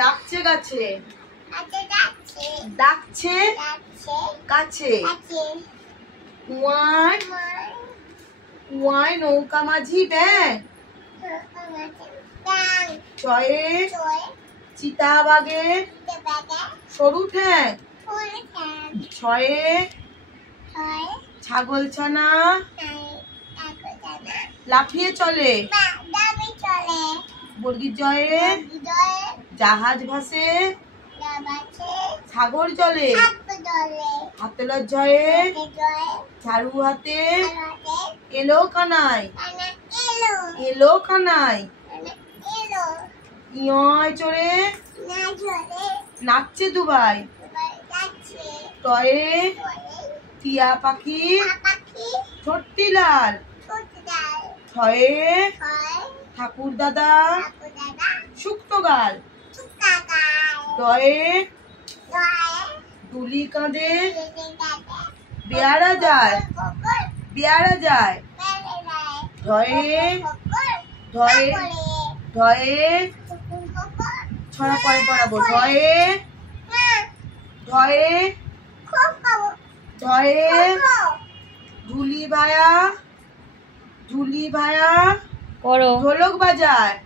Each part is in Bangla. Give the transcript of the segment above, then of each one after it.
ডাকছে গাছে, ডাকছে কাছে। কুয়ায় নৌকা মাঝি ব্যাং, ছয়ে চিতাবাঘের সরু ঠ্যাং, ছয়ে ছাগল ছানা লাফিয়ে চলে, বর্গীর জয়ে জাহাজ ভাসে সাগর জলে, হাতলার জয়ে ঝাড়ু হাতে এলো কানাই, এলো কানাই, ইয় চড়ে নাচছে দুবাই, টয়ে টিয়া পাখি ছোট্টি লাল, ছয়ে ঠাকুর দাদা শুক্তো গাল, দয়ে দুলি কাঁধে বেয়ারা যায়, বেয়ারা যায়, ধয়ে ধয়ে ধয়ে ছড়া পরে পড়াবো, ধয়ে ধয়ে ধয়ে ঝুলি ভায়া, ঝুলি ভায়া পড়ো, ঢোলক বাজায়,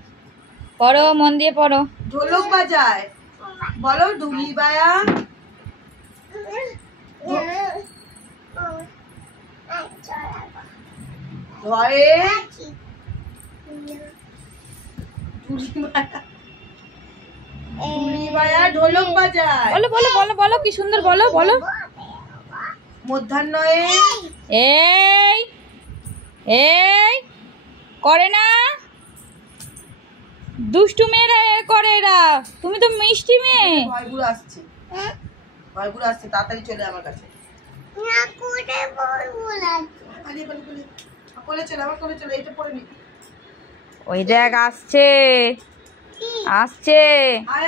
পড়ো মন দিয়ে পড়ো। ঢোলক বাজায়, বলো ঢুলি ভায়া ধয়ে ঢুলি ভায়া ঢোলক বাজায়। বলো বলো বলো বলো, কি সুন্দর বলো বলো। মধ্যাহ্নয়ে এই এই করে না, দুষ্টু মেয়েরা করে এরা, তুমি তো মিষ্টি মেয়ে। ভয়গুলো আসছে, ভয়গুলো আসছে, তাড়াতাড়ি চলে আমার কাছে। কোলে চলে, আমার কোলে চলে, এটা পরে নি। ওই দেখ আসছে, আসছে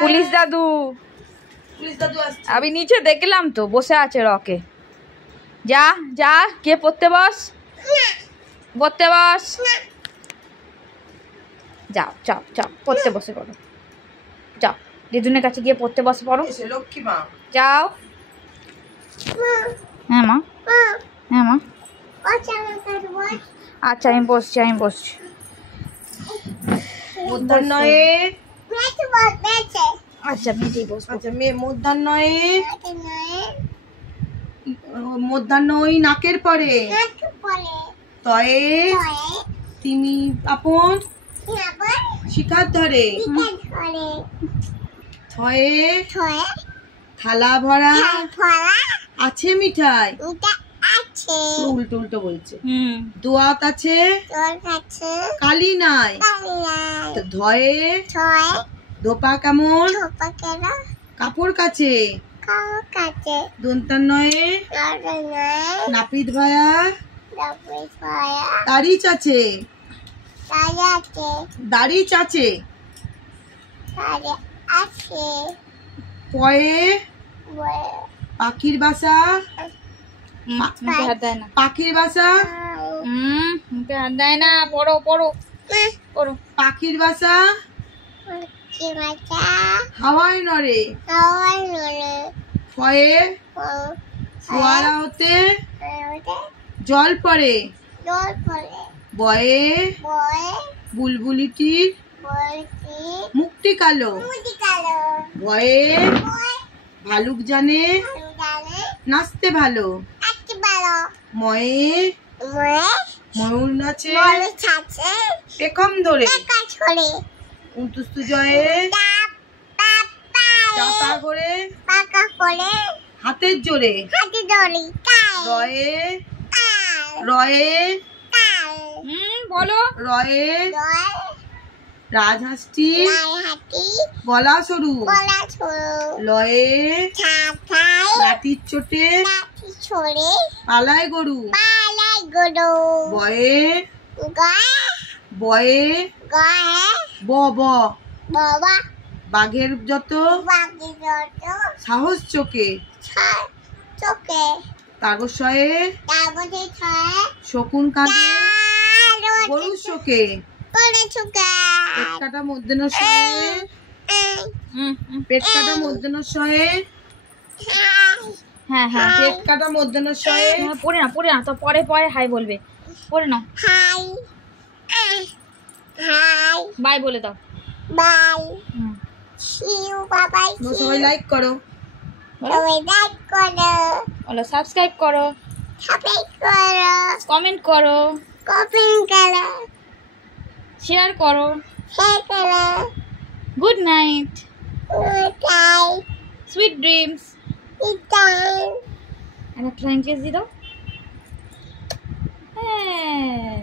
পুলিশ দাদু, পুলিশ দাদু আসছে। আমি নিচে দেখলাম তো বসে আছে রকে। যা যা গিয়ে পড়তে বস, পড়তে বস, যাও যাও যাও পড়তে বসে পড়ো, যাও দিদুনের কাছে গিয়ে পড়তে বসে পড়ো, লক্ষ্মী মা যাও। হ্যাঁ মা, হ্যাঁ মা, আচ্ছা আমি বসছি, আমি বসছি। মধ্যাহ্নয়ে আচ্ছা মেয়েটাই বসবো। আচ্ছা মেয়ে মধ্যাহ্নয়ে, মধ্যাহ্ন ওই নাকের পরে, তয়ে তিনি আপন শিখার ধরে, ছয়ে থালা ভরা আছে মিঠাই, উল্টো উল্টো বলছে, দোয়াত আছে কালি নাই, ধয়ে ধোপা কেমন কাপড় কাছে, দন্তান্নয়ে নাপিত ভায়া দাড়ি চাচে, দাড়ি চাচে, পয়ে পাখির বাসা, পাখির বাসা, মুখে হাত দেয় না, পড়ো পড়ো পড়ো। পাখির বাসা হাওয়ায় নড়ে, ফয়ে ফোয়ারা হতে জল পড়ে, বয়ে বুলবুলিটির মুখটি কালো, ভয়ে ভালুক জানে নাচতে ভালো, ময়ে ময়ূর নাচে পেখম ধরে, উন্তুস্তু জয়ে চাপা করে হাতের জোরে, রয়ে রয়ে বলো, রয়ে রাজহাঁসটি গলা সরু, লয়ে লাঠির চোটে পালায় গরু, বয়ে বয়ে ব ব বাঘের যত সাহস চোখে, কাগজে শকুন কাঁদে গরুর শোকে, কাটা মধ্যে পেট কাটা মধ্যাহ্নশয়ে হ্যাঁ হ্যাঁ পেট কাটা মধ্যাহ্নশয়ে হ্যাঁ, পড়ে না তো পরে পরে হাই বলবে, পড়ে নাও। হাই হাই বাই বলে দাও। বাই হুম, সি ইউ বাবাই সবাই লাইক করো। সবাই লাইক করো বলো সাবস্ক্রাইব করো, সাবস্ক্রাইব করো কমেন্ট করো, কমেন্ট করো শেয়ার করো। শেয়ার করো good night, good night sweet dreams. Good night একটা ফ্লাইং কিস দিয়ে দাও। হ্যাঁ।